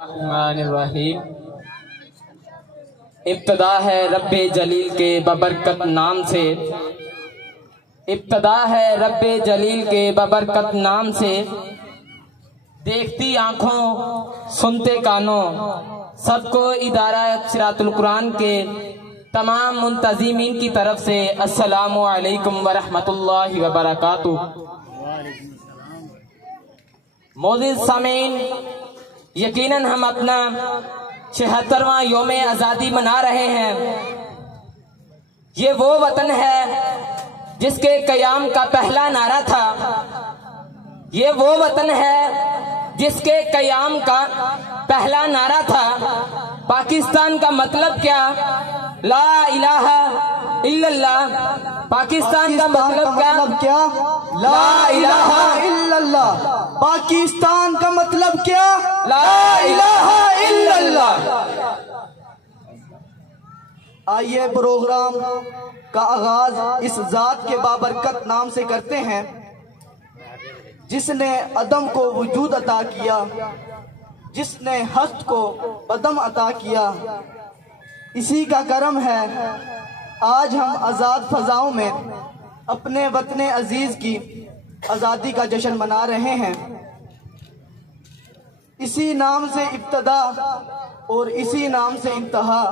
रहीम। इब्तदा है रब्बे जलील के बबरकत नाम से, इब्तदा है रब्बे जलील के बबरकत नाम से। देखती आंखों सुनते कानों सबको इदारा सिरातुल कुरान के तमाम मुंतज़िमीन की तरफ से अस्सलामु अलैकुम व रहमतुल्लाहि व बरकातुहू। मोअज़्ज़िज़ सामीन, यकीनन हम अपना 76वां यौम आज़ादी मना रहे हैं। ये वो वतन है जिसके क़याम का पहला नारा था, ये वो वतन है जिसके क़याम का पहला नारा था। पाकिस्तान का मतलब क्या? ला इलाहा इल्लल्लाह। पाकिस्तान का मतलब क्या? ला इलाहा इल्लल्लाह। पाकिस्तान का मतलब क्या? ला इलाहा इल्लल्लाह। आइए प्रोग्राम का आगाज इस जात के बाबरकत नाम से करते हैं जिसने अदम को वजूद अता किया, जिसने हस्त को बदम अता किया। इसी का करम है आज हम आज़ाद फजाओं में अपने वतन अजीज की आज़ादी का जश्न मना रहे हैं। इसी नाम से इब्तदा और इसी नाम से इंतहा।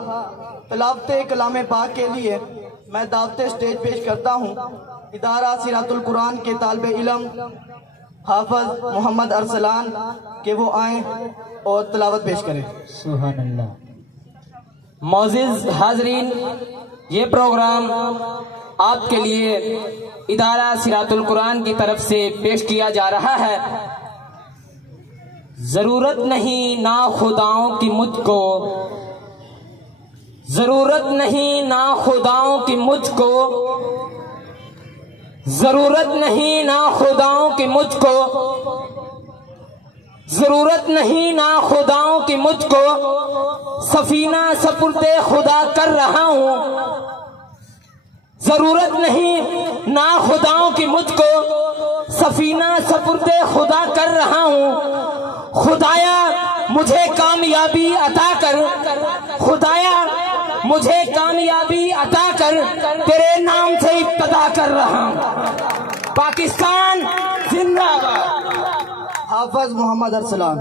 तलावते कलाम पाक के लिए मैं दावते स्टेज पेश करता हूँ इदारा सिरातुल कुरान के तालिब इल्म हाफिज मोहम्मद अरसलान के वो आए और तलावत पेश करें। सुभान अल्लाह। मोअज़्ज़िज़ हाज़रीन, ये प्रोग्राम आपके लिए इदारा सिरातुल कुरान की तरफ से पेश किया जा रहा है। जरूरत नहीं ना खुदाओं की मुझको, जरूरत नहीं ना खुदाओं की मुझको, जरूरत नहीं ना खुदाओं की मुझको, जरूरत नहीं ना खुदाओं की मुझको। सफीना सपुर्दे खुदा कर रहा हूँ। जरूरत नहीं ना खुदाओं की मुझको, सफीना सपुर्दे खुदा कर रहा हूँ। खुदाया मुझे कामयाबी अता कर, खुदाया मुझे कामयाबी अता कर, तेरे नाम से इब्तदा कर रहा हूँ। पाकिस्तान जिंदाबाद। हाफिज मोहम्मद अरसलान।